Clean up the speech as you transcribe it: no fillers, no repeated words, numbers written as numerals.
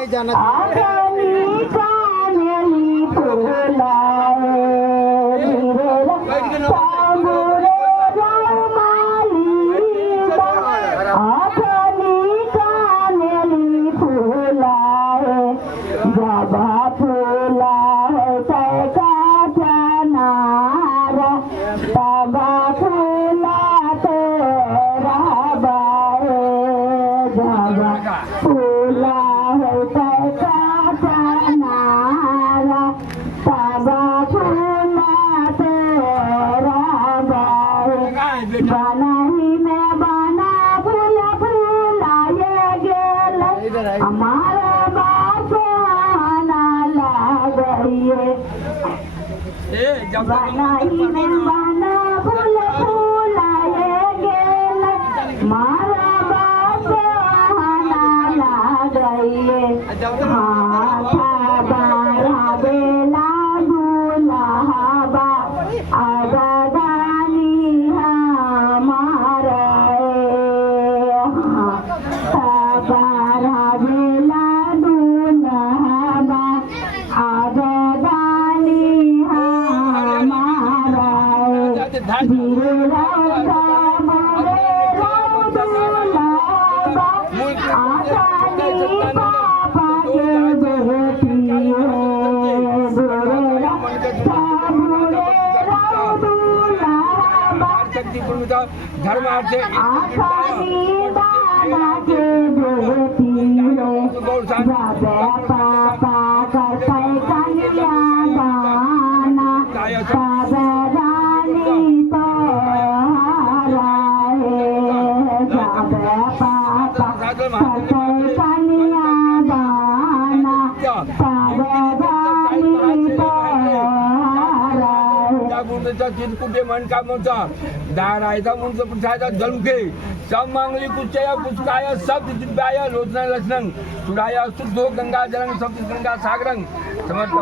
नहीं जाना चाहिए। हमारा बासाना लागइए बनाई में बना फूल फूलाए गेल हमारा बासाना लागइए माथा बारा बेला दुल्हाबा आजादानी हमारा धर्मार्थ कुठे मनकामचा दारायचा म्हणतो पुठायचा जलुके सब मांगली कुचया पुचकाया सब दिव्याया लोचना लक्षण सुराया शुद्धो गंगा जलं सब गंगा सागरं समर्थ